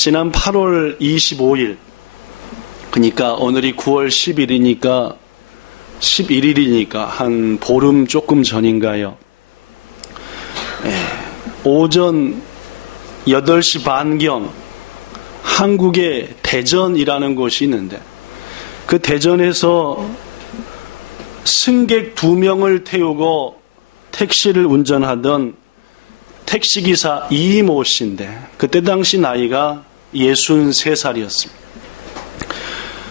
지난 8월 25일, 그러니까 오늘이 9월 11일이니까 한 보름 조금 전인가요? 오전 8시 반경 한국의 대전이라는 곳이 있는데, 그 대전에서 승객 2명을 태우고 택시를 운전하던 택시기사 이모 씨인데, 그때 당시 나이가 63살이었습니다.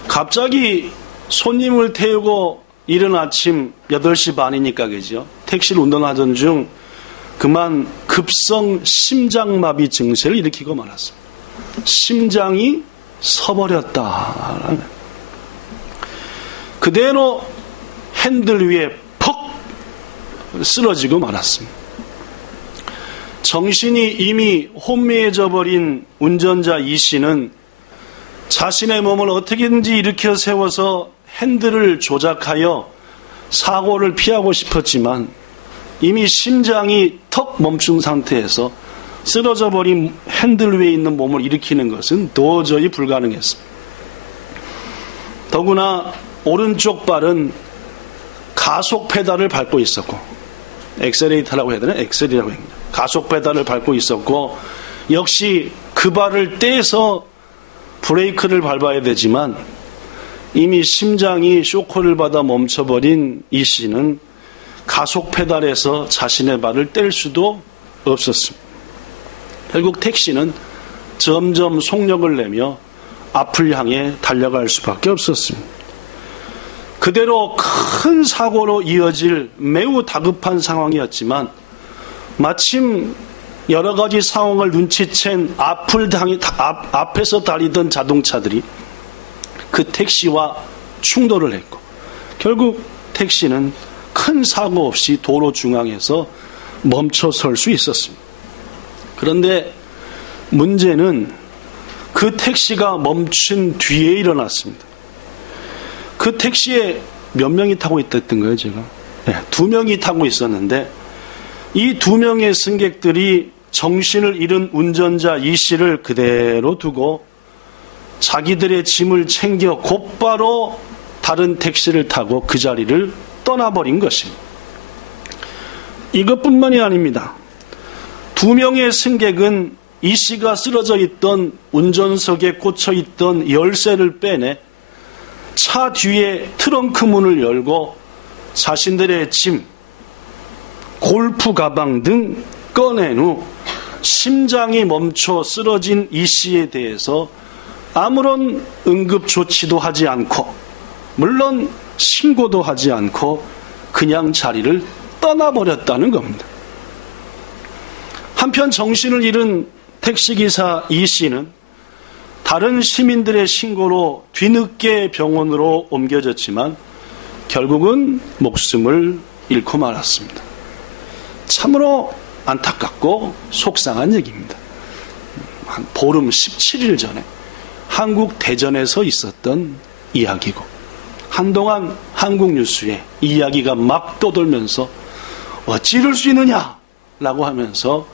갑자기 손님을 태우고 이른 아침 8시 반이니까 그죠? 택시를 운전하던 중 그만 급성 심장마비 증세를 일으키고 말았습니다. 심장이 서버렸다. 그대로 핸들 위에 퍽 쓰러지고 말았습니다. 정신이 이미 혼미해져 버린 운전자 이 씨는 자신의 몸을 어떻게든지 일으켜 세워서 핸들을 조작하여 사고를 피하고 싶었지만 이미 심장이 턱 멈춘 상태에서 쓰러져 버린 핸들 위에 있는 몸을 일으키는 것은 도저히 불가능했습니다. 더구나 오른쪽 발은 가속 페달을 밟고 있었고, 엑셀레이터라고 해야 되나? 엑셀이라고 합니다. 가속 페달을 밟고 있었고, 역시 그 발을 떼서 브레이크를 밟아야 되지만 이미 심장이 쇼크를 받아 멈춰버린 이 씨는 가속 페달에서 자신의 발을 뗄 수도 없었습니다. 결국 택시는 점점 속력을 내며 앞을 향해 달려갈 수밖에 없었습니다. 그대로 큰 사고로 이어질 매우 다급한 상황이었지만 마침 여러 가지 상황을 눈치챈 앞에서 달리던 자동차들이 그 택시와 충돌을 했고, 결국 택시는 큰 사고 없이 도로 중앙에서 멈춰 설 수 있었습니다. 그런데 문제는 그 택시가 멈춘 뒤에 일어났습니다. 그 택시에 몇 명이 타고 있었던 거예요, 제가? 네, 2명이 타고 있었는데, 이 2명의 승객들이 정신을 잃은 운전자 이 씨를 그대로 두고 자기들의 짐을 챙겨 곧바로 다른 택시를 타고 그 자리를 떠나버린 것입니다. 이것뿐만이 아닙니다. 2명의 승객은 이 씨가 쓰러져 있던 운전석에 꽂혀 있던 열쇠를 빼내 차 뒤에 트렁크 문을 열고 자신들의 짐, 골프 가방 등 꺼낸 후 심장이 멈춰 쓰러진 이 씨에 대해서 아무런 응급 조치도 하지 않고, 물론 신고도 하지 않고 그냥 자리를 떠나버렸다는 겁니다. 한편 정신을 잃은 택시기사 이 씨는 다른 시민들의 신고로 뒤늦게 병원으로 옮겨졌지만 결국은 목숨을 잃고 말았습니다. 참으로 안타깝고 속상한 얘기입니다. 한 보름 17일 전에 한국 대전에서 있었던 이야기고, 한동안 한국 뉴스에 이 이야기가 막 떠돌면서 어찌 이럴 수 있느냐라고 하면서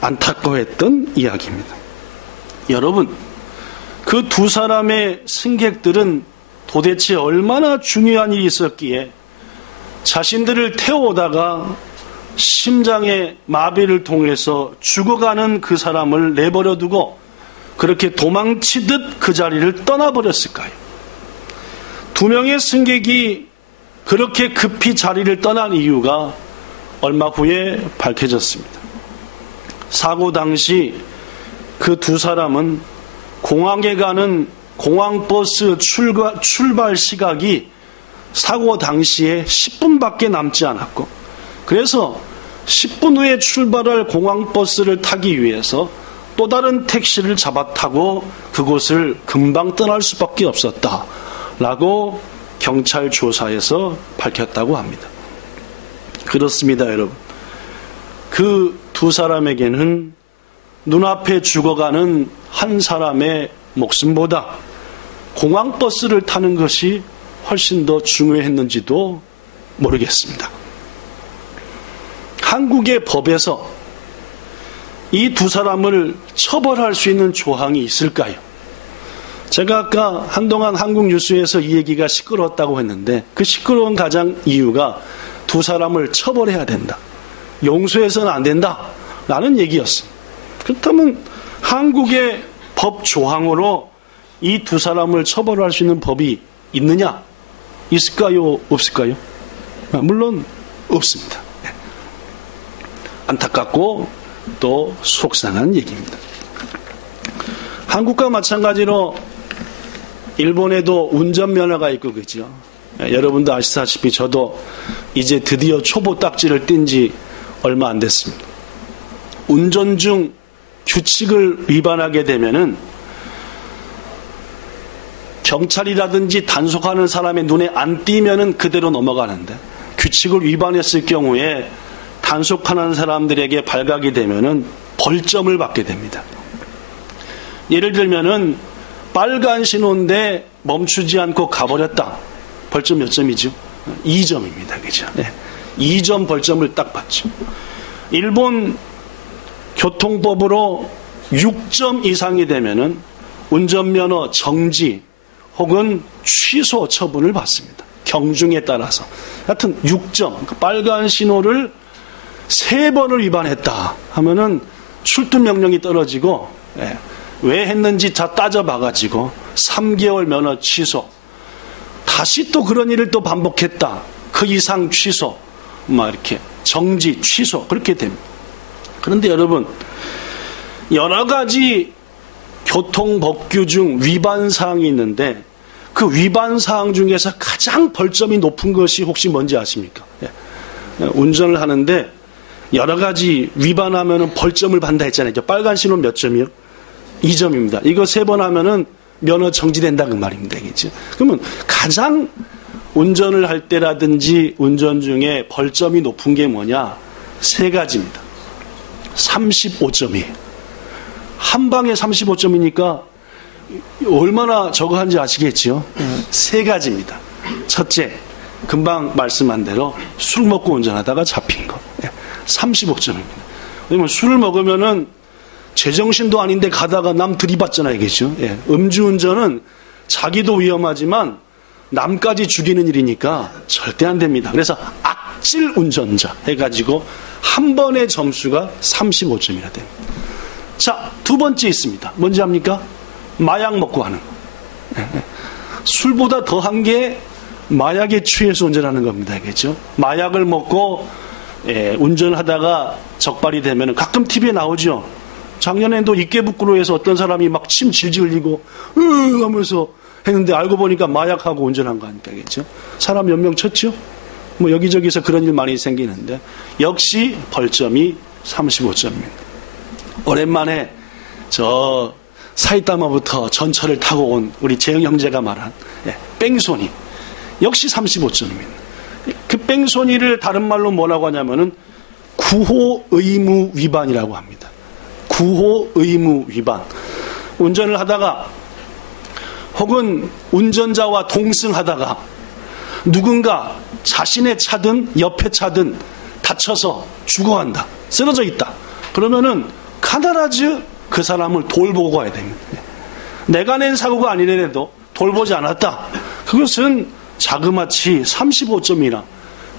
안타까워했던 이야기입니다. 여러분, 그 2사람의 승객들은 도대체 얼마나 중요한 일이 있었기에 자신들을 태워오다가 심장의 마비를 통해서 죽어가는 그 사람을 내버려 두고 그렇게 도망치듯 그 자리를 떠나버렸을까요? 2명의 승객이 그렇게 급히 자리를 떠난 이유가 얼마 후에 밝혀졌습니다. 사고 당시 그 2사람은 공항에 가는 공항버스 출발 시각이 사고 당시에 10분밖에 남지 않았고, 그래서 10분 후에 출발할 공항버스를 타기 위해서 또 다른 택시를 잡아 타고 그곳을 금방 떠날 수밖에 없었다라고 경찰 조사에서 밝혔다고 합니다. 그렇습니다, 여러분. 그 2사람에게는 눈앞에 죽어가는 한 사람의 목숨보다 공항버스를 타는 것이 훨씬 더 중요했는지도 모르겠습니다. 한국의 법에서 이 두 사람을 처벌할 수 있는 조항이 있을까요? 제가 아까 한동안 한국 뉴스에서 이 얘기가 시끄러웠다고 했는데 그 시끄러운 가장 이유가 두 사람을 처벌해야 된다. 용서해서는 안 된다. 라는 얘기였습니다. 그렇다면 한국의 법 조항으로 이 두 사람을 처벌할 수 있는 법이 있느냐? 있을까요? 없을까요? 물론 없습니다. 안타깝고 또 속상한 얘기입니다. 한국과 마찬가지로 일본에도 운전면허가 있고 그죠? 여러분도 아시다시피 저도 이제 드디어 초보 딱지를 뗀 지 얼마 안 됐습니다. 운전 중 규칙을 위반하게 되면은 경찰이라든지 단속하는 사람의 눈에 안 띄면은 그대로 넘어가는데 규칙을 위반했을 경우에 단속하는 사람들에게 발각이 되면은 벌점을 받게 됩니다. 예를 들면은 빨간 신호인데 멈추지 않고 가버렸다. 벌점 몇 점이죠? 2점입니다. 그죠? 네. 2점 벌점을 딱 받죠. 일본 교통법으로 6점 이상이 되면은 운전면허 정지 혹은 취소 처분을 받습니다. 경중에 따라서. 하여튼 6점, 빨간 신호를 3번을 위반했다 하면은 출두 명령이 떨어지고, 왜 했는지 다 따져봐가지고 3개월 면허 취소. 다시 또 그런 일을 또 반복했다. 그 이상 취소. 막 이렇게 정지, 취소. 그렇게 됩니다. 그런데 여러분, 여러 가지 교통법규 중 위반 사항이 있는데 그 위반 사항 중에서 가장 벌점이 높은 것이 혹시 뭔지 아십니까? 운전을 하는데 여러 가지 위반하면 벌점을 받는다 했잖아요. 빨간 신호 몇 점이요? 2점입니다. 이거 3번 하면은 면허 정지된다 그 말입니다. 그렇죠? 그러면 가장 운전을 할 때라든지 운전 중에 벌점이 높은 게 뭐냐? 3가지입니다. 35점이에요. 한 방에 35점이니까 얼마나 저거 한지 아시겠죠? 3가지입니다. 첫째, 금방 말씀한 대로 술 먹고 운전하다가 잡힌 거. 35점입니다. 왜냐면 술을 먹으면은 제정신도 아닌데 가다가 남 들이받잖아요. 그죠? 음주운전은 자기도 위험하지만 남까지 죽이는 일이니까 절대 안 됩니다. 그래서 악질 운전자 해가지고 한 번의 점수가 35점이나 됩니다. 자, 두 번째 있습니다. 뭔지 압니까? 마약 먹고 하는 거. 술보다 더한 게 마약에 취해서 운전하는 겁니다. 그렇죠? 마약을 먹고 운전하다가 적발이 되면 가끔 TV에 나오죠. 작년에도 이케부쿠로에서 어떤 사람이 막 침 질질 흘리고 하면서 했는데 알고 보니까 마약하고 운전한 거 아닙니까? 그렇죠? 사람 몇 명 쳤죠? 뭐 여기저기서 그런 일 많이 생기는데 역시 벌점이 35점입니다. 오랜만에 저 사이타마부터 전철을 타고 온 우리 재영 형제가 말한 뺑소니 역시 35점입니다. 그 뺑소니를 다른 말로 뭐라고 하냐면은 구호 의무 위반이라고 합니다. 구호 의무 위반. 운전을 하다가 혹은 운전자와 동승하다가 누군가 자신의 차든 옆에 차든 다쳐서 죽어간다. 쓰러져 있다. 그러면은 카나라즈 그 사람을 돌보고 가야 됩니다. 내가 낸 사고가 아니래도 돌보지 않았다. 그것은 자그마치 35점이나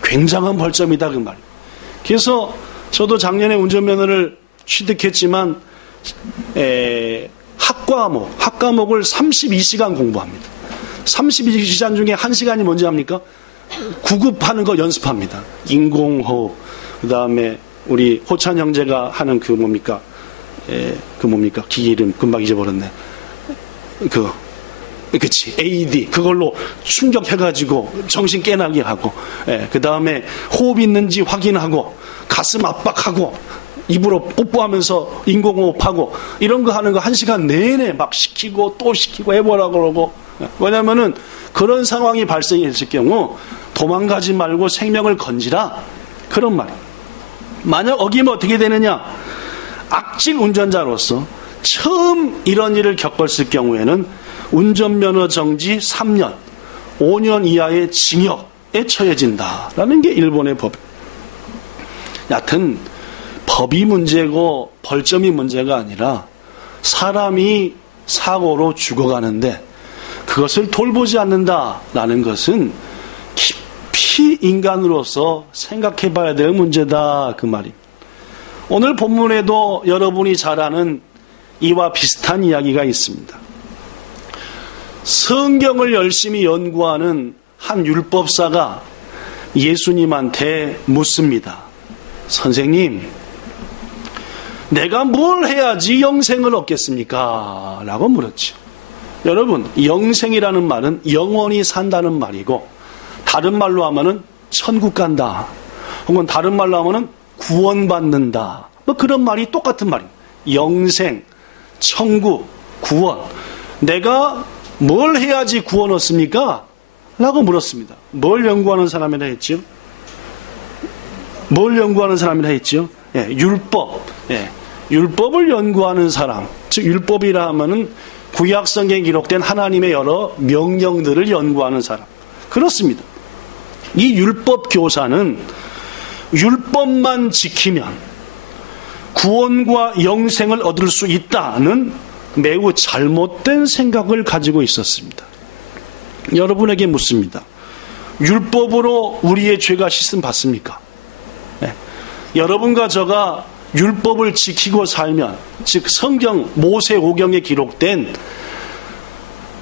굉장한 벌점이다 그 말이에요. 그래서 저도 작년에 운전면허를 취득했지만 학과목을 32시간 공부합니다. 32시간 중에 1시간이 뭔지 압니까? 구급하는 거 연습합니다. 인공호흡, 그 다음에 우리 호찬 형제가 하는 그 뭡니까? 기계 이름 금방 잊어버렸네. 그치. AED. 그걸로 충격해가지고 정신 깨나게 하고, 그 다음에 호흡 있는지 확인하고, 가슴 압박하고, 입으로 뽀뽀하면서 인공호흡하고, 이런 거 하는 거 1시간 내내 막 시키고 또 시키고 해보라고 그러고, 왜냐면은 그런 상황이 발생했을 경우 도망가지 말고 생명을 건지라. 그런 말이에요. 만약 어기면 어떻게 되느냐? 악질 운전자로서 처음 이런 일을 겪었을 경우에는 운전면허 정지 3년, 5년 이하의 징역에 처해진다라는 게 일본의 법. 여하튼 법이 문제고 벌점이 문제가 아니라 사람이 사고로 죽어가는데 그것을 돌보지 않는다라는 것은 깊이 인간으로서 생각해 봐야 될 문제다, 그 말입니다. 오늘 본문에도 여러분이 잘 아는 이와 비슷한 이야기가 있습니다. 성경을 열심히 연구하는 한 율법사가 예수님한테 묻습니다. 선생님, 내가 뭘 해야지 영생을 얻겠습니까? 라고 물었죠. 여러분, 영생이라는 말은 영원히 산다는 말이고, 다른 말로 하면은 천국 간다, 혹은 다른 말로 하면은 구원받는다, 뭐 그런 말이 똑같은 말입니다. 영생, 천국, 구원. 내가 뭘 해야지 구원 얻습니까? 라고 물었습니다. 뭘 연구하는 사람이라 했죠? 뭘 연구하는 사람이라 했죠? 예, 율법. 예, 율법을 연구하는 사람. 즉, 율법이라 하면은 구약 성경에 기록된 하나님의 여러 명령들을 연구하는 사람. 그렇습니다. 이 율법 교사는 율법만 지키면 구원과 영생을 얻을 수 있다는 매우 잘못된 생각을 가지고 있었습니다. 여러분에게 묻습니다. 율법으로 우리의 죄가 씻음 받습니까? 네. 여러분과 저가 율법을 지키고 살면, 즉 성경 모세오경에 기록된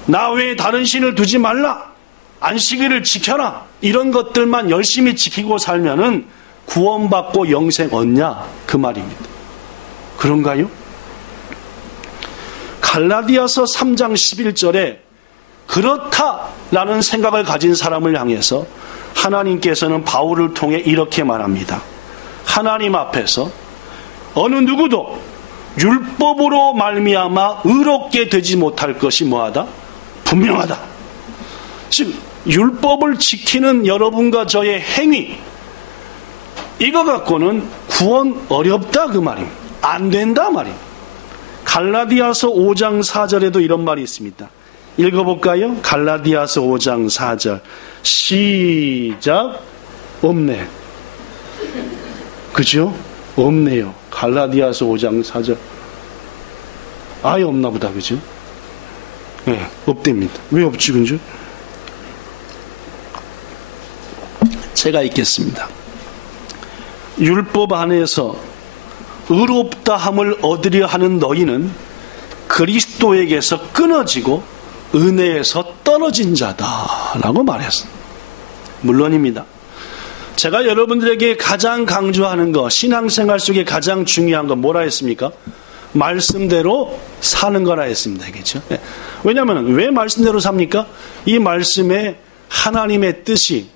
나 외에 다른 신을 두지 말라, 안식일을 지켜라, 이런 것들만 열심히 지키고 살면은 구원받고 영생 얻냐, 그 말입니다. 그런가요? 갈라디아서 3장 11절에 그렇다라는 생각을 가진 사람을 향해서 하나님께서는 바울을 통해 이렇게 말합니다. 하나님 앞에서 어느 누구도 율법으로 말미암아 의롭게 되지 못할 것이 뭐하다? 분명하다. 즉 율법을 지키는 여러분과 저의 행위, 이거 갖고는 구원 어렵다, 그 말입니다. 안 된다 말입니다. 갈라디아서 5장 4절에도 이런 말이 있습니다. 읽어볼까요? 갈라디아서 5장 4절. 시작. 없네. 그죠? 없네요. 갈라디아서 5장 4절. 아예 없나 보다, 그죠? 네, 없답니다. 왜 없지, 그죠? 제가 읽겠습니다. 율법 안에서 의롭다함을 얻으려 하는 너희는 그리스도에게서 끊어지고 은혜에서 떨어진 자다라고 말했습니다. 물론입니다. 제가 여러분들에게 가장 강조하는 거, 신앙생활 속에 가장 중요한 건 뭐라 했습니까? 말씀대로 사는 거라 했습니다. 그렇죠? 왜냐하면 왜 말씀대로 삽니까? 이 말씀에 하나님의 뜻이,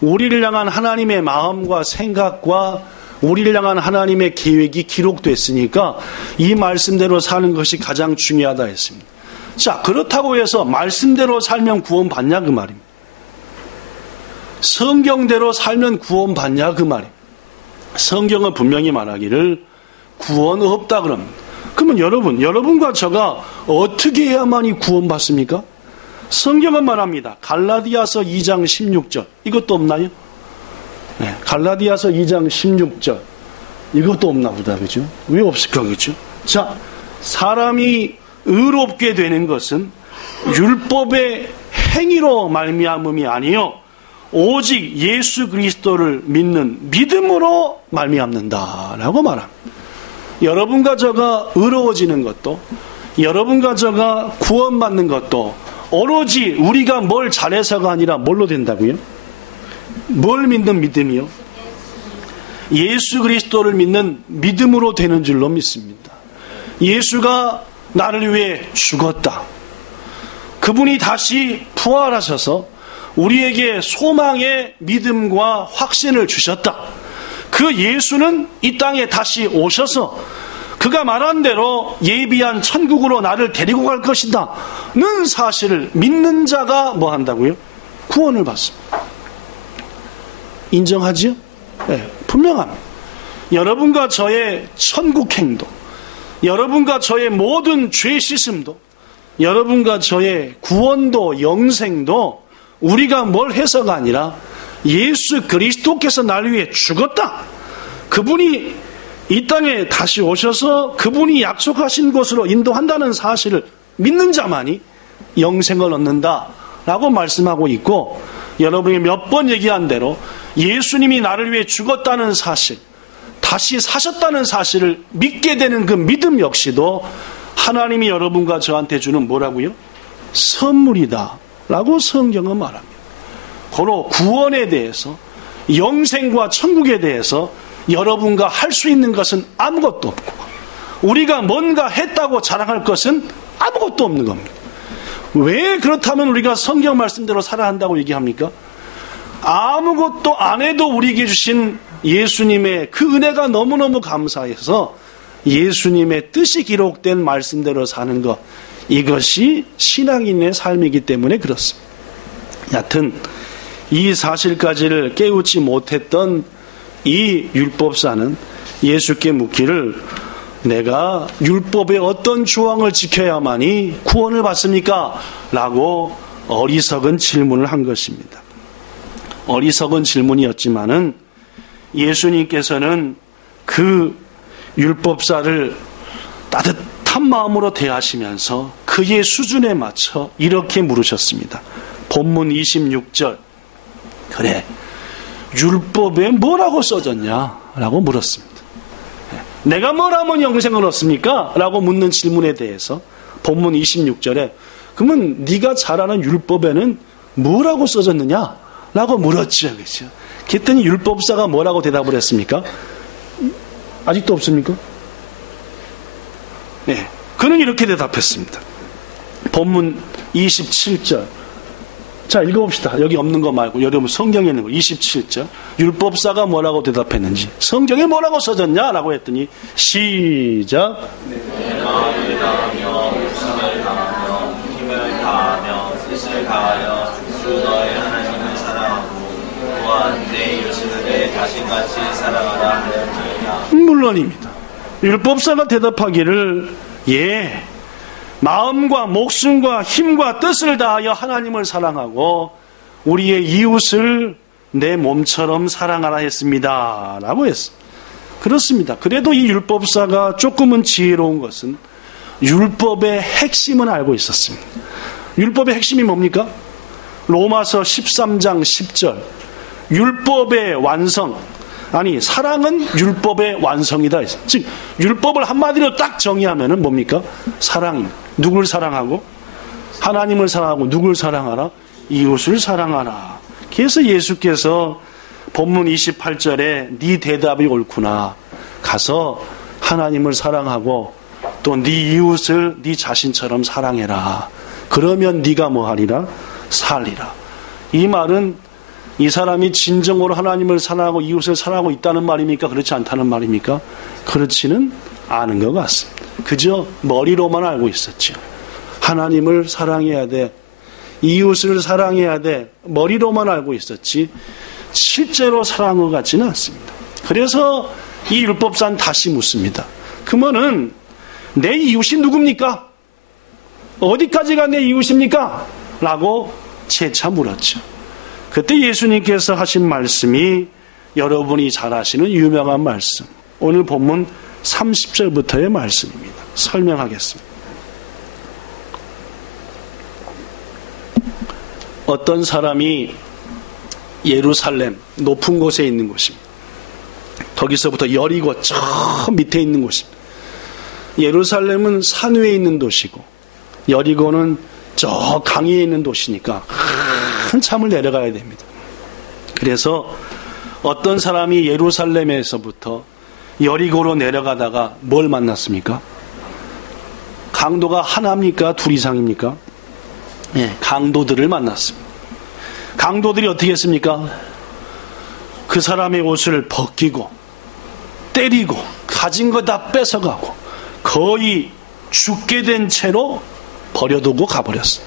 우리를 향한 하나님의 마음과 생각과 우리를 향한 하나님의 계획이 기록됐으니까 이 말씀대로 사는 것이 가장 중요하다 했습니다. 자, 그렇다고 해서 말씀대로 살면 구원받냐, 그 말입니다. 성경대로 살면 구원받냐, 그 말입니다. 성경은 분명히 말하기를 구원 없다 그럽니다. 그러면 여러분과 저가 어떻게 해야만이 구원받습니까? 성경은 말합니다. 갈라디아서 2장 16절. 이것도 없나요? 네, 갈라디아서 2장 16절. 이것도 없나 보다, 그죠? 왜 없을까, 그죠? 자, 사람이 의롭게 되는 것은 율법의 행위로 말미암음이 아니요, 오직 예수 그리스도를 믿는 믿음으로 말미암는다라고 말합니다. 여러분과 저가 의로워지는 것도, 여러분과 저가 구원받는 것도 오로지 우리가 뭘 잘해서가 아니라 뭘로 된다고요? 뭘 믿는 믿음이요? 예수 그리스도를 믿는 믿음으로 되는 줄로 믿습니다. 예수가 나를 위해 죽었다. 그분이 다시 부활하셔서 우리에게 소망의 믿음과 확신을 주셨다. 그 예수는 이 땅에 다시 오셔서 그가 말한 대로 예비한 천국으로 나를 데리고 갈 것이다 는 사실을 믿는 자가 뭐 한다고요? 구원을 받습니다. 인정하지요? 네, 분명합니다. 여러분과 저의 천국 행도, 여러분과 저의 모든 죄 씻음도, 여러분과 저의 구원도 영생도 우리가 뭘 해서가 아니라 예수 그리스도께서 나를 위해 죽었다. 그분이 이 땅에 다시 오셔서 그분이 약속하신 곳으로 인도한다는 사실을 믿는 자만이 영생을 얻는다라고 말씀하고 있고, 여러분이 몇 번 얘기한 대로 예수님이 나를 위해 죽었다는 사실, 다시 사셨다는 사실을 믿게 되는 그 믿음 역시도 하나님이 여러분과 저한테 주는 뭐라고요? 선물이다 라고 성경은 말합니다. 고로 구원에 대해서, 영생과 천국에 대해서 여러분과 할 수 있는 것은 아무것도 없고, 우리가 뭔가 했다고 자랑할 것은 아무것도 없는 겁니다. 왜 그렇다면 우리가 성경 말씀대로 살아야 한다고 얘기합니까? 아무것도 안 해도 우리에게 주신 예수님의 그 은혜가 너무너무 감사해서 예수님의 뜻이 기록된 말씀대로 사는 것, 이것이 신앙인의 삶이기 때문에 그렇습니다. 여하튼 이 사실까지를 깨우치 못했던 이 율법사는 예수께 묻기를, 내가 율법의 어떤 조항을 지켜야만이 구원을 받습니까? 라고 어리석은 질문을 한 것입니다. 어리석은 질문이었지만은 예수님께서는 그 율법사를 따뜻한 마음으로 대하시면서 그의 수준에 맞춰 이렇게 물으셨습니다. 본문 26절, 그래, 율법에 뭐라고 써졌냐? 라고 물었습니다. 내가 뭘 하면 영생을 얻습니까? 라고 묻는 질문에 대해서 본문 26절에, 그러면 네가 잘 아는 율법에는 뭐라고 써졌느냐? 라고 물었죠. 그렇죠? 그랬더니 율법사가 뭐라고 대답을 했습니까? 아직도 없습니까? 네, 그는 이렇게 대답했습니다. 본문 27절. 자, 읽어봅시다. 여기 없는 거 말고 여러분 성경에 있는 거 27절. 율법사가 뭐라고 대답했는지, 성경에 뭐라고 써졌냐? 라고 했더니 시작. 내 마음을 다하며 목숨을 다하며 힘을 다하며 뜻을 다하여 주 너의 하나님을 사랑하고 또한 내 이웃을 내 자신같이 사랑하라 하였느니라. 물론입니다. 율법사가 대답하기를, 예, 마음과 목숨과 힘과 뜻을 다하여 하나님을 사랑하고 우리의 이웃을 내 몸처럼 사랑하라 했습니다 라고 했습니다. 그렇습니다. 그래도 이 율법사가 조금은 지혜로운 것은 율법의 핵심은 알고 있었습니다. 율법의 핵심이 뭡니까? 로마서 13장 10절, 율법의 완성, 아니 사랑은 율법의 완성이다. 즉 율법을 한마디로 딱 정의하면은 뭡니까? 사랑입니다. 누굴 사랑하고? 하나님을 사랑하고 누굴 사랑하라? 이웃을 사랑하라. 그래서 예수께서 본문 28절에 네 대답이 옳구나, 가서 하나님을 사랑하고 또 네 이웃을 네 자신처럼 사랑해라. 그러면 네가 뭐하리라? 살리라. 이 말은 이 사람이 진정으로 하나님을 사랑하고 이웃을 사랑하고 있다는 말입니까? 그렇지 않다는 말입니까? 그렇지는 않은 것 같습니다. 그저 머리로만 알고 있었죠. 하나님을 사랑해야 돼, 이웃을 사랑해야 돼, 머리로만 알고 있었지 실제로 사랑한 것 같지는 않습니다. 그래서 이 율법사는 다시 묻습니다. 그러면은 내 이웃이 누굽니까? 어디까지가 내 이웃입니까? 라고 재차 물었죠. 그때 예수님께서 하신 말씀이 여러분이 잘 아시는 유명한 말씀, 오늘 본문 30절부터의 말씀입니다. 설명하겠습니다. 어떤 사람이 예루살렘 높은 곳에 있는 곳입니다. 거기서부터 여리고 저 밑에 있는 곳입니다. 예루살렘은 산 위에 있는 도시고 여리고는 저 강위에 있는 도시니까 한참을 내려가야 됩니다. 그래서 어떤 사람이 예루살렘에서부터 여리고로 내려가다가 뭘 만났습니까? 강도가 하나입니까? 둘 이상입니까? 네, 강도들을 만났습니다. 강도들이 어떻게 했습니까? 그 사람의 옷을 벗기고 때리고 가진 거 다 뺏어가고 거의 죽게 된 채로 버려두고 가버렸어요.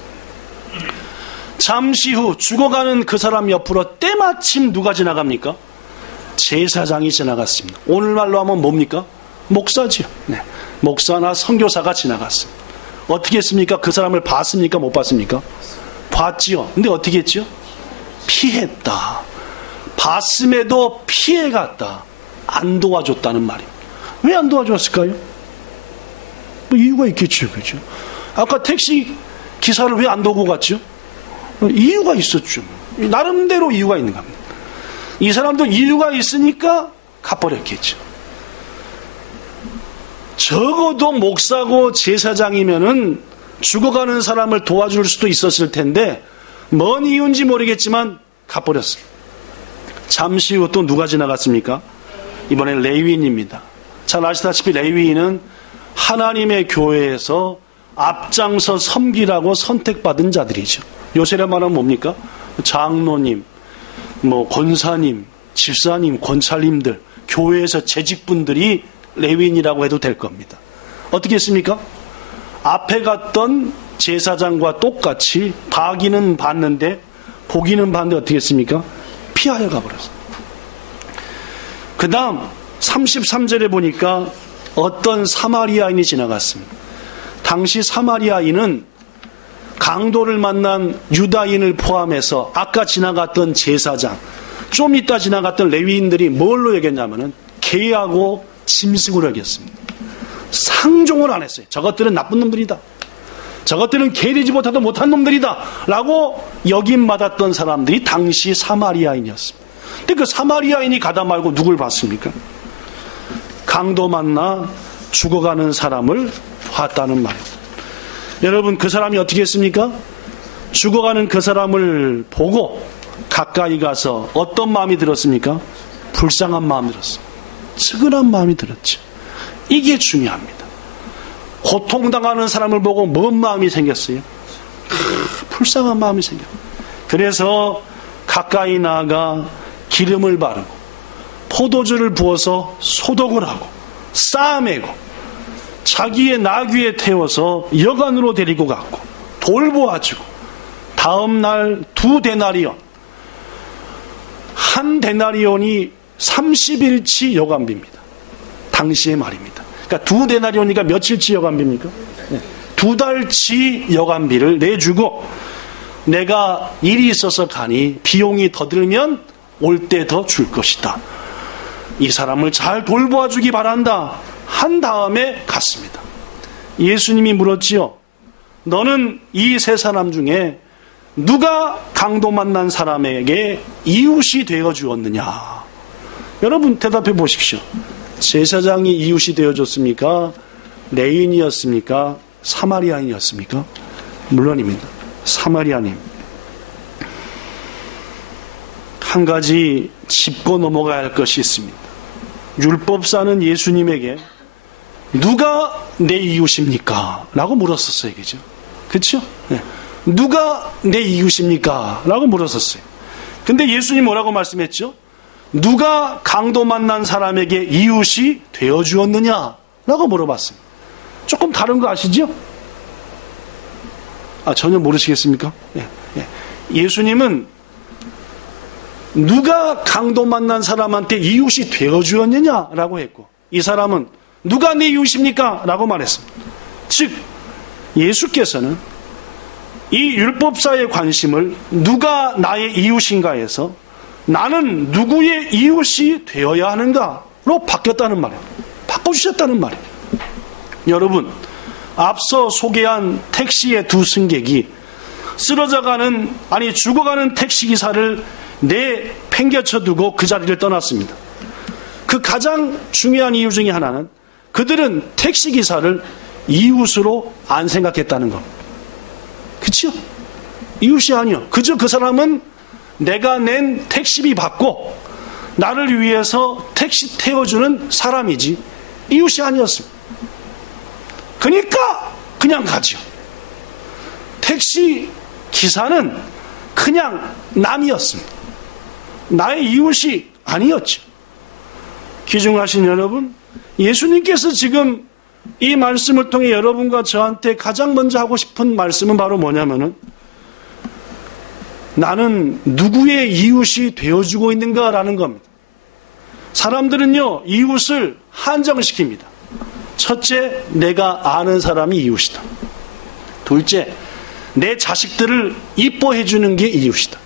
잠시 후 죽어가는 그 사람 옆으로 때마침 누가 지나갑니까? 제사장이 지나갔습니다. 오늘날로 하면 뭡니까? 목사지요. 네. 목사나 선교사가 지나갔습니다. 어떻게 했습니까? 그 사람을 봤습니까? 못 봤습니까? 봤지요. 근데 어떻게 했지요? 피했다. 봤음에도 피해갔다. 안 도와줬다는 말입니다. 왜 안 도와줬을까요? 뭐 이유가 있겠죠. 그죠? 아까 택시 기사를 왜 안 도고 갔죠? 이유가 있었죠. 나름대로 이유가 있는 겁니다. 이 사람도 이유가 있으니까 가버렸겠죠. 적어도 목사고 제사장이면은 죽어가는 사람을 도와줄 수도 있었을 텐데 뭔 이유인지 모르겠지만 가버렸어요. 잠시 후 또 누가 지나갔습니까? 이번엔 레위인입니다. 잘 아시다시피 레위인은 하나님의 교회에서 앞장서 섬기라고 선택받은 자들이죠. 요새로 말하면 뭡니까? 장로님, 권사님, 집사님, 권찰님들, 교회에서 재직분들이 레위인이라고 해도 될 겁니다. 어떻게 했습니까? 앞에 갔던 제사장과 똑같이 봐기는 봤는데 보기는 봤는데 어떻게 했습니까? 피하여 가버렸어요. 그 다음 33절에 보니까 어떤 사마리아인이 지나갔습니다. 당시 사마리아인은 강도를 만난 유다인을 포함해서 아까 지나갔던 제사장, 좀 이따 지나갔던 레위인들이 뭘로 여겼냐면은 개하고 짐승으로 여겼습니다. 상종을 안 했어요. 저것들은 나쁜 놈들이다. 저것들은 개돼지보다도 못한 놈들이다. 라고 여김받았던 사람들이 당시 사마리아인이었습니다. 근데 그 사마리아인이 가다 말고 누굴 봤습니까? 강도 만나 죽어가는 사람을 봤다는 말입니다. 여러분, 그 사람이 어떻게 했습니까? 죽어가는 그 사람을 보고 가까이 가서 어떤 마음이 들었습니까? 불쌍한 마음이 들었어요. 측은한 마음이 들었죠. 이게 중요합니다. 고통당하는 사람을 보고 뭔 마음이 생겼어요? 불쌍한 마음이 생겨요. 그래서 가까이 나아가 기름을 바르고 포도주를 부어서 소독을 하고 싸매고 자기의 나귀에 태워서 여관으로 데리고 갔고 돌보아주고 다음 날 2데나리온, 한 데나리온이 30일치 여관비입니다. 당시의 말입니다. 그러니까 2데나리온이니까 며칠치 여관비입니까? 2달치 여관비를 내주고 내가 일이 있어서 가니 비용이 더 들면 올 때 더 줄 것이다. 이 사람을 잘 돌보아 주기 바란다. 한 다음에 갔습니다. 예수님이 물었지요. 너는 이 세 사람 중에 누가 강도 만난 사람에게 이웃이 되어 주었느냐? 여러분 대답해 보십시오. 제사장이 이웃이 되어 줬습니까? 레위인이었습니까? 사마리아인이었습니까? 물론입니다. 사마리아인. 한 가지 짚고 넘어가야 할 것이 있습니다. 율법사는 예수님에게 누가 내 이웃입니까? 라고 물었었어요. 그죠? 그렇죠? 네. 누가 내 이웃입니까? 라고 물었었어요. 근데 예수님 뭐라고 말씀했죠? 누가 강도 만난 사람에게 이웃이 되어 주었느냐? 라고 물어봤습니다. 조금 다른 거 아시죠? 전혀 모르시겠습니까? 네. 네. 예수님은 누가 강도 만난 사람한테 이웃이 되어 주었느냐라고 했고, 이 사람은 누가 내 이웃입니까? 라고 말했습니다. 즉 예수께서는 이 율법사의 관심을 누가 나의 이웃인가 해서 나는 누구의 이웃이 되어야 하는가로 바뀌었다는 말이에요. 바꿔주셨다는 말이에요. 여러분, 앞서 소개한 택시의 두 승객이 죽어가는 택시기사를 내팽개쳐 두고 그 자리를 떠났습니다. 그 가장 중요한 이유 중에 하나는 그들은 택시기사를 이웃으로 안 생각했다는 것. 그치요? 이웃이 아니요. 그저 그 사람은 내가 낸 택시비 받고 나를 위해서 택시 태워주는 사람이지 이웃이 아니었습니다. 그러니까 그냥 가지요. 택시 기사는 그냥 남이었습니다. 나의 이웃이 아니었죠. 귀중하신 여러분, 예수님께서 지금 이 말씀을 통해 여러분과 저한테 가장 먼저 하고 싶은 말씀은 바로 뭐냐면은 나는 누구의 이웃이 되어주고 있는가라는 겁니다. 사람들은요, 이웃을 한정시킵니다. 첫째, 내가 아는 사람이 이웃이다. 둘째, 내 자식들을 이뻐해 주는 게 이웃이다.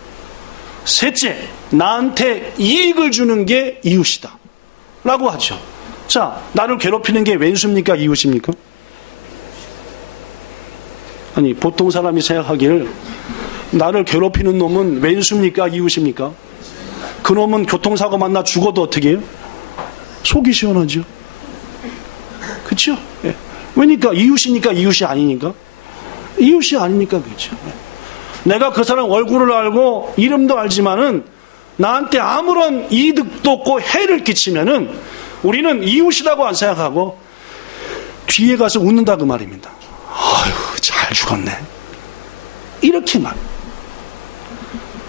셋째, 나한테 이익을 주는 게 이웃이다. 라고 하죠. 자, 나를 괴롭히는 게 왼수입니까? 이웃입니까? 아니, 보통 사람이 생각하기를 나를 괴롭히는 놈은 왼수입니까? 이웃입니까? 그 놈은 교통사고 만나 죽어도 어떻게 해요? 속이 시원하죠. 그렇죠? 예. 왜니까? 이웃이니까 이웃이 아니니까? 이웃이 아니니까 그렇죠. 예. 내가 그 사람 얼굴을 알고 이름도 알지만은 나한테 아무런 이득도 없고 해를 끼치면은 우리는 이웃이라고 안 생각하고 뒤에 가서 웃는다 그 말입니다. 아유, 잘 죽었네. 이렇게만.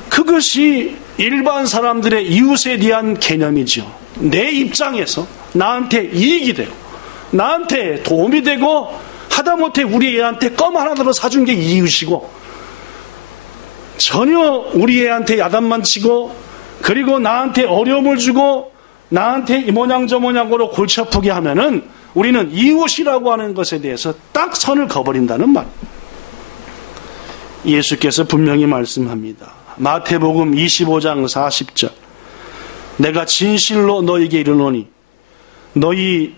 그것이 일반 사람들의 이웃에 대한 개념이죠. 내 입장에서 나한테 이익이 되고 나한테 도움이 되고 하다못해 우리 애한테 껌 하나 더 사준 게 이웃이고 전혀 우리 애한테 야단만 치고 그리고 나한테 어려움을 주고 나한테 이 모양 저 모양으로 골치 아프게 하면은 우리는 이웃이라고 하는 것에 대해서 딱 선을 그어버린다는 말. 예수께서 분명히 말씀합니다. 마태복음 25장 40절. 내가 진실로 너에게 이르노니 너희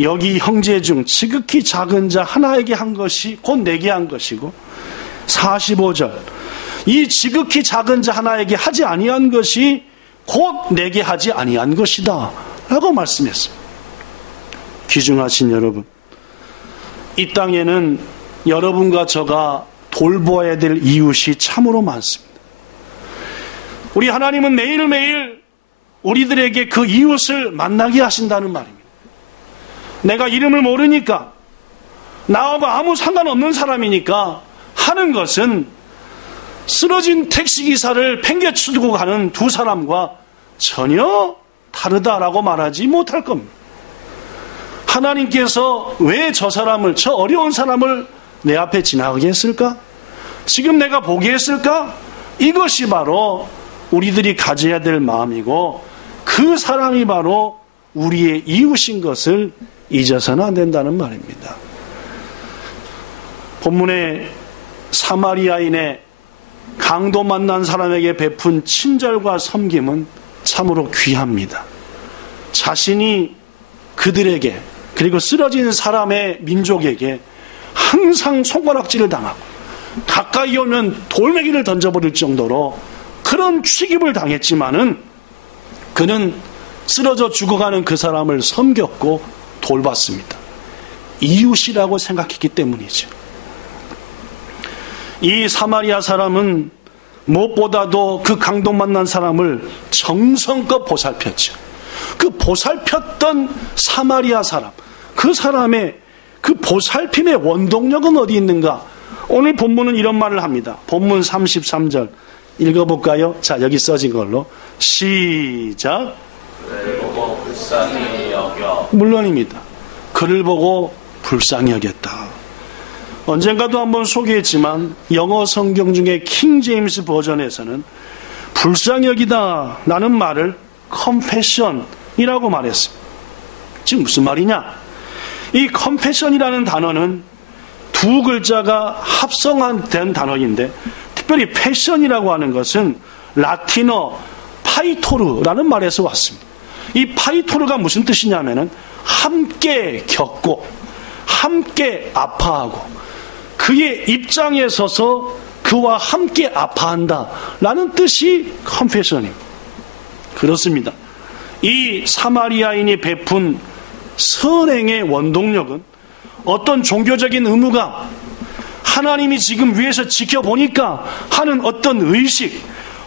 여기 형제 중 지극히 작은 자 하나에게 한 것이 곧 내게 한 것이고 45절. 이 지극히 작은 자 하나에게 하지 아니한 것이 곧 내게 하지 아니한 것이다 라고 말씀했습니다. 귀중하신 여러분, 이 땅에는 여러분과 저가 돌보아야 될 이웃이 참으로 많습니다. 우리 하나님은 매일매일 우리들에게 그 이웃을 만나게 하신다는 말입니다. 내가 이름을 모르니까 나하고 아무 상관없는 사람이니까 하는 것은 쓰러진 택시기사를 팽개치고 가는 두 사람과 전혀 다르다라고 말하지 못할 겁니다. 하나님께서 왜 저 사람을, 저 어려운 사람을 내 앞에 지나가게 했을까? 지금 내가 보게 했을까? 이것이 바로 우리들이 가져야 될 마음이고 그 사람이 바로 우리의 이웃인 것을 잊어서는 안 된다는 말입니다. 본문의 사마리아인의 강도 만난 사람에게 베푼 친절과 섬김은 참으로 귀합니다. 자신이 그들에게 그리고 쓰러진 사람의 민족에게 항상 손가락질을 당하고 가까이 오면 돌멩이를 던져버릴 정도로 그런 취급을 당했지만은 그는 쓰러져 죽어가는 그 사람을 섬겼고 돌봤습니다. 이웃이라고 생각했기 때문이죠. 이 사마리아 사람은 무엇보다도 그 강도 만난 사람을 정성껏 보살폈죠. 그 보살폈던 사마리아 사람, 그 사람의 그 보살핌의 원동력은 어디 있는가? 오늘 본문은 이런 말을 합니다. 본문 33절 읽어볼까요? 자, 여기 써진 걸로 시작. 그를 보고 불쌍히 여겨. 물론입니다. 그를 보고 불쌍히 여겼다. 언젠가도 한번 소개했지만 영어 성경 중에 킹 제임스 버전에서는 불쌍히 여기다 라는 말을 compassion이라고 말했습니다. 지금 무슨 말이냐? 이 compassion이라는 단어는 두 글자가 합성된 단어인데 특별히 패션이라고 하는 것은 라틴어 파이토르라는 말에서 왔습니다. 이 파이토르가 무슨 뜻이냐면은 함께 겪고 함께 아파하고 그의 입장에 서서 그와 함께 아파한다 라는 뜻이 컴패션입니다. 그렇습니다. 이 사마리아인이 베푼 선행의 원동력은 어떤 종교적인 의무가 하나님이 지금 위에서 지켜보니까 하는 어떤 의식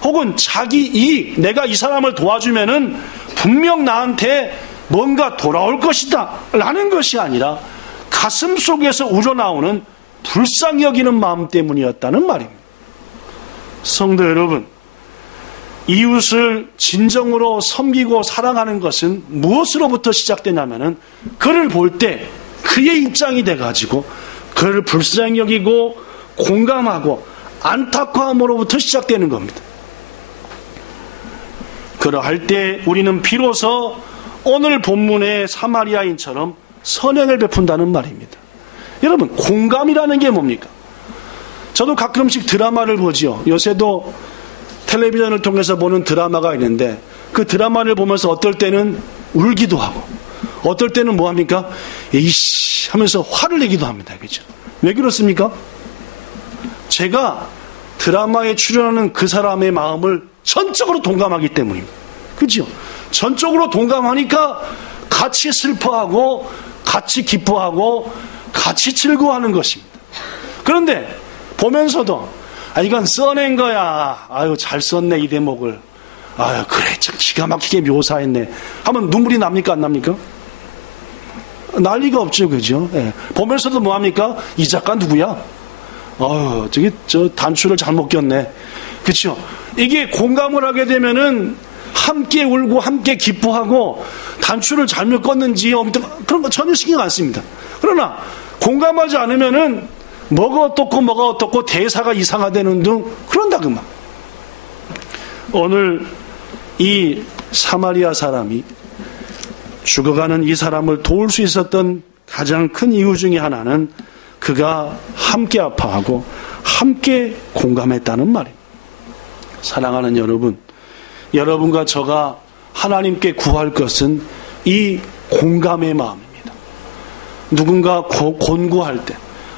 혹은 자기 이익, 내가 이 사람을 도와주면은 분명 나한테 뭔가 돌아올 것이다 라는 것이 아니라 가슴 속에서 우러나오는 불쌍히 여기는 마음 때문이었다는 말입니다. 성도 여러분, 이웃을 진정으로 섬기고 사랑하는 것은 무엇으로부터 시작되냐면은 그를 볼 때 그의 입장이 돼가지고 그를 불쌍히 여기고 공감하고 안타까움으로부터 시작되는 겁니다. 그러할 때 우리는 비로소 오늘 본문의 사마리아인처럼 선행을 베푼다는 말입니다. 여러분, 공감이라는 게 뭡니까? 저도 가끔씩 드라마를 보지요. 요새도 텔레비전을 통해서 보는 드라마가 있는데 그 드라마를 보면서 어떨 때는 울기도 하고 어떨 때는 뭐합니까? 이씨 하면서 화를 내기도 합니다. 그죠? 왜 그렇습니까? 제가 드라마에 출연하는 그 사람의 마음을 전적으로 동감하기 때문입니다. 그죠? 전적으로 동감하니까 같이 슬퍼하고 같이 기뻐하고 같이 즐거워하는 것입니다. 그런데 보면서도 이건 써낸 거야. 아유 잘 썼네 이 대목을. 아유 그래 참 기가 막히게 묘사했네 하면 눈물이 납니까 안 납니까? 날 리가 없죠. 그죠? 예. 보면서도 뭐합니까? 이 작가 누구야? 저기 저 단추를 잘못 꼈네. 그렇죠? 이게 공감을 하게 되면은 함께 울고 함께 기뻐하고 단추를 잘못 껐는지 그런 거 전혀 신경 안 씁니다. 그러나 공감하지 않으면은 뭐가 어떻고 대사가 이상하다는 등 그런다 그 말. 오늘 이 사마리아 사람이 죽어가는 이 사람을 도울 수 있었던 가장 큰 이유 중에 하나는 그가 함께 아파하고 함께 공감했다는 말입니다. 사랑하는 여러분, 여러분과 저가 하나님께 구할 것은 이 공감의 마음입니다. 누군가 곤고할 때,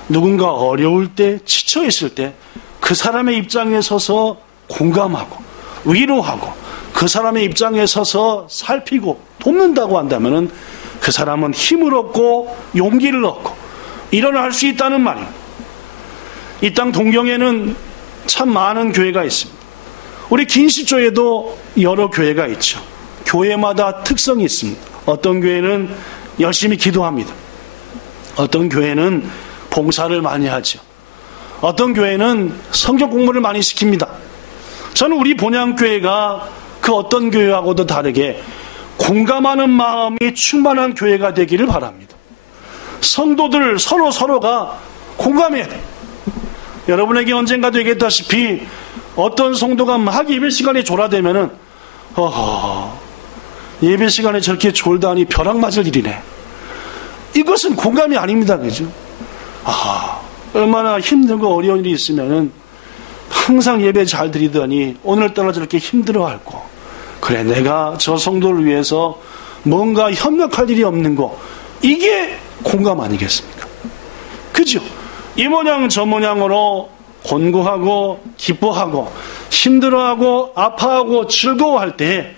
누군가 어려울 때, 지쳐있을 때 그 사람의 입장에 서서 공감하고 위로하고 그 사람의 입장에 서서 살피고 돕는다고 한다면 그 사람은 힘을 얻고 용기를 얻고 일어날 수 있다는 말입니다. 이 땅 동경에는 참 많은 교회가 있습니다. 우리 긴시조에도 여러 교회가 있죠. 교회마다 특성이 있습니다. 어떤 교회는 열심히 기도합니다. 어떤 교회는 봉사를 많이 하죠. 어떤 교회는 성경 공부를 많이 시킵니다. 저는 우리 본향교회가 그 어떤 교회하고도 다르게 공감하는 마음이 충만한 교회가 되기를 바랍니다. 성도들 서로가 공감해야 돼요. 여러분에게 언젠가도 얘기했다시피 어떤 성도가 막 예배 시간에 졸아대면은 예배 시간에 저렇게 졸다니 벼락 맞을 일이네. 이것은 공감이 아닙니다. 그죠? 얼마나 힘들고 어려운 일이 있으면은 항상 예배 잘 드리더니 오늘따라 저렇게 힘들어하고 그래 내가 저 성도를 위해서 뭔가 협력할 일이 없는 거 이게 공감 아니겠습니까? 그죠? 이 모양 저 모양으로 곤고하고 기뻐하고 힘들어하고 아파하고 즐거워할 때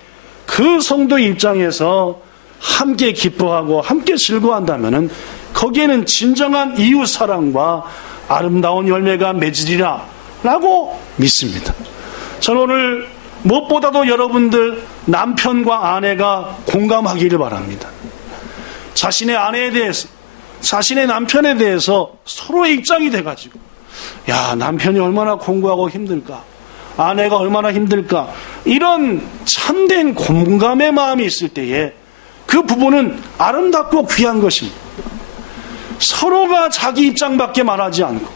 그 성도의 입장에서 함께 기뻐하고 함께 즐거워한다면은 거기에는 진정한 이웃사랑과 아름다운 열매가 맺으리라 라고 믿습니다. 저는 오늘 무엇보다도 여러분들 남편과 아내가 공감하기를 바랍니다. 자신의 아내에 대해서 자신의 남편에 대해서 서로의 입장이 돼가지고 야 남편이 얼마나 공고하고 힘들까 아내가 얼마나 힘들까 이런 참된 공감의 마음이 있을 때에 그 부분은 아름답고 귀한 것입니다. 서로가 자기 입장밖에 말하지 않고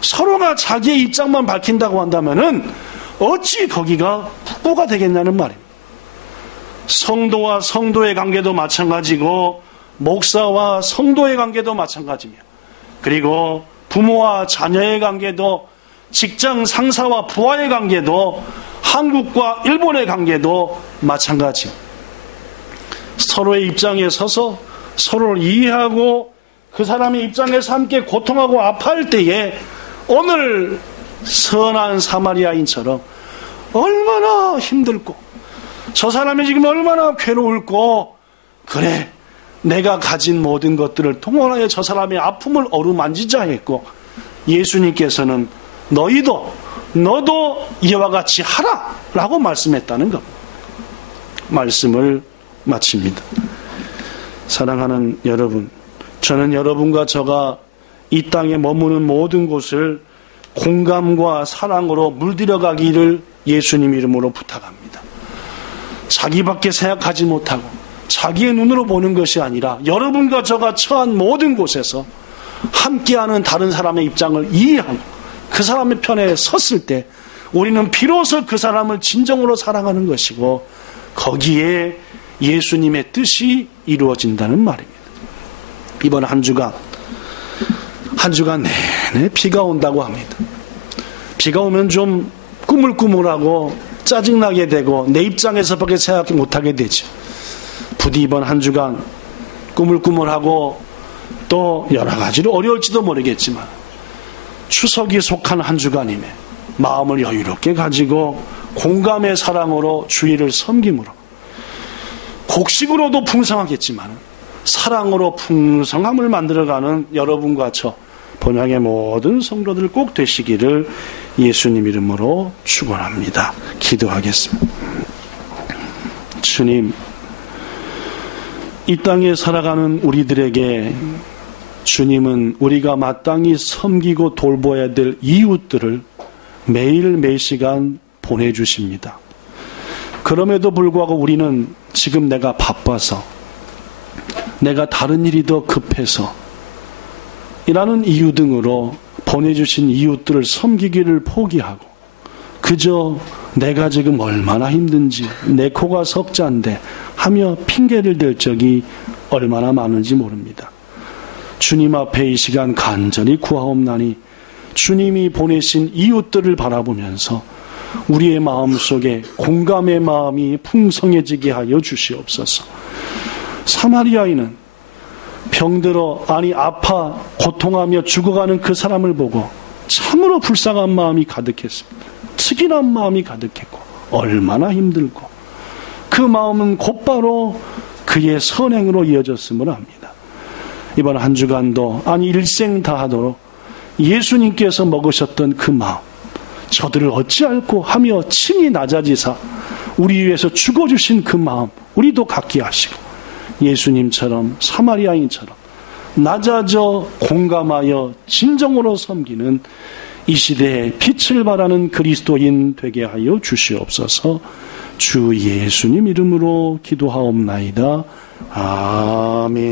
서로가 자기의 입장만 밝힌다고 한다면은 어찌 거기가 부부가 되겠냐는 말입니다. 성도와 성도의 관계도 마찬가지고 목사와 성도의 관계도 마찬가지며 그리고 부모와 자녀의 관계도 직장 상사와 부하의 관계도 한국과 일본의 관계도 마찬가지. 서로의 입장에 서서 서로를 이해하고 그 사람의 입장에서 함께 고통하고 아파할 때에 오늘 선한 사마리아인처럼 얼마나 힘들고 저 사람이 지금 얼마나 괴로울고 그래 내가 가진 모든 것들을 동원하여 저 사람의 아픔을 어루만지자 했고 예수님께서는 너도 이와 같이 하라 라고 말씀했다는 겁니다. 말씀을 마칩니다. 사랑하는 여러분, 저는 여러분과 저가 이 땅에 머무는 모든 곳을 공감과 사랑으로 물들여가기를 예수님 이름으로 부탁합니다. 자기밖에 생각하지 못하고 자기의 눈으로 보는 것이 아니라 여러분과 저가 처한 모든 곳에서 함께하는 다른 사람의 입장을 이해하고 그 사람의 편에 섰을 때 우리는 비로소 그 사람을 진정으로 사랑하는 것이고 거기에 예수님의 뜻이 이루어진다는 말입니다. 이번 한 주간 내내 비가 온다고 합니다. 비가 오면 좀 꾸물꾸물하고 짜증나게 되고 내 입장에서밖에 생각 못하게 되죠. 부디 이번 한 주간 꾸물꾸물하고 또 여러 가지로 어려울지도 모르겠지만 추석이 속한 한 주간임에 마음을 여유롭게 가지고 공감의 사랑으로 주의를 섬김으로 곡식으로도 풍성하겠지만 사랑으로 풍성함을 만들어가는 여러분과 저 본향의 모든 성도들 꼭 되시기를 예수님 이름으로 축원합니다. 기도하겠습니다. 주님, 이 땅에 살아가는 우리들에게 주님은 우리가 마땅히 섬기고 돌보아야 될 이웃들을 매일 매시간 보내주십니다. 그럼에도 불구하고 우리는 지금 내가 바빠서, 내가 다른 일이 더 급해서 이라는 이유 등으로 보내주신 이웃들을 섬기기를 포기하고 그저 내가 지금 얼마나 힘든지 내 코가 석자인데 하며 핑계를 댈 적이 얼마나 많은지 모릅니다. 주님 앞에 이 시간 간절히 구하옵나니 주님이 보내신 이웃들을 바라보면서 우리의 마음속에 공감의 마음이 풍성해지게 하여 주시옵소서. 사마리아인은 병들어 아파 고통하며 죽어가는 그 사람을 보고 참으로 불쌍한 마음이 가득했습니다. 특이한 마음이 가득했고 얼마나 힘들고 그 마음은 곧바로 그의 선행으로 이어졌음을 압니다. 이번 한 주간도 일생 다하도록 예수님께서 먹으셨던 그 마음, 저들을 어찌할꼬 하며 친히 낮아지사 우리 위해서 죽어주신 그 마음 우리도 갖게 하시고 예수님처럼 사마리아인처럼 낮아져 공감하여 진정으로 섬기는 이 시대에 빛을 발하는 그리스도인 되게 하여 주시옵소서. 주 예수님 이름으로 기도하옵나이다. 아멘.